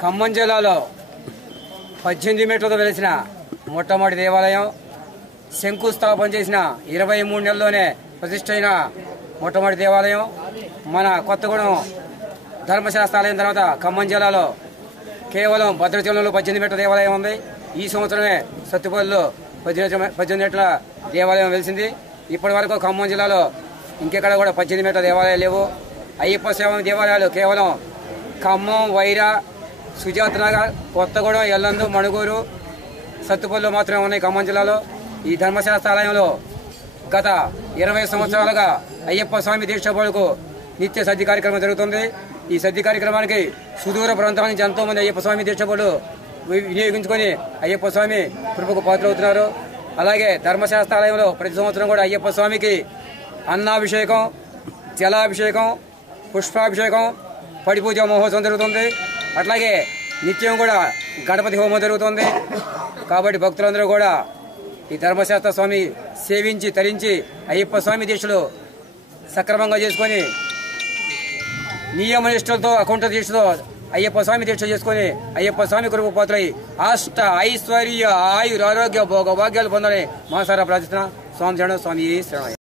ఖమ్మం జిల్లాలో 18 మీటర్లతో వెలిసిన మొట్టమొదటి దేవాలయం, శంకుస్థాపన చేసిన 23 నెలల్లోనే ప్రతిష్ఠ అయిన మొట్టమొదటి దేవాలయం మన కొత్తగూడెం ధర్మశాస్త్రాలయం. తర్వాత ఖమ్మం జిల్లాలో కేవలం భద్రాచలంలో 18 మీటర్ల దేవాలయం ఉంది. ఈ సంవత్సరమే సత్తుపల్లిలో 18 మీటర్ల దేవాలయం వెలిసింది. ఇప్పటి వరకు ఖమ్మం జిల్లాలో ఇంకెక్కడ కూడా 18 మీటర్ల దేవాలయాలు లేవు. అయ్యప్ప స్వామి దేవాలయాలు కేవలం ఖమ్మం, వైరా, సుజాత నగర్, కొత్తగూడెం, ఎల్లందు, మణుగూరు, సత్తుపల్లిలో మాత్రమే ఉన్నాయి ఖమ్మం జిల్లాలో. ఈ ధర్మశాస్త్రాలయంలో గత 20 సంవత్సరాలుగా అయ్యప్ప స్వామి దీక్షకు నిత్య సద్ది కార్యక్రమం జరుగుతుంది. ఈ సద్ది కార్యక్రమానికి సుదూర ప్రాంతాల నుంచి ఎంతోమంది అయ్యప్ప స్వామి దీక్షకులు వినియోగించుకొని అయ్యప్ప స్వామి కృపకు పాత్రవుతున్నారు. అలాగే ధర్మశాస్త్రాలయంలో ప్రతి సంవత్సరం కూడా అయ్యప్ప స్వామికి అన్నాభిషేకం, జలాభిషేకం, పుష్పాభిషేకం, పడిపూజ మహోత్సవం జరుగుతుంది. అట్లాగే నిత్యం కూడా గణపతి హోమం జరుగుతుంది. కాబట్టి భక్తులందరూ కూడా ఈ ధర్మశాస్త్ర స్వామి సేవించి తరించి అయ్యప్ప స్వామి దీక్షలు సక్రమంగా చేసుకొని నియమనిష్టలతో అకుంఠ దీక్షతో అయ్యప్ప స్వామి దీక్ష చేసుకుని అయ్యప్ప స్వామి కృపకు పాత్రై అష్ట ఐశ్వర్య ఆయుర ఆరోగ్య భోగ భాగ్యాలు పొందాలని మాసారా ప్రార్థిస్తున్నా. స్వామి శరణం, స్వామి శరణం.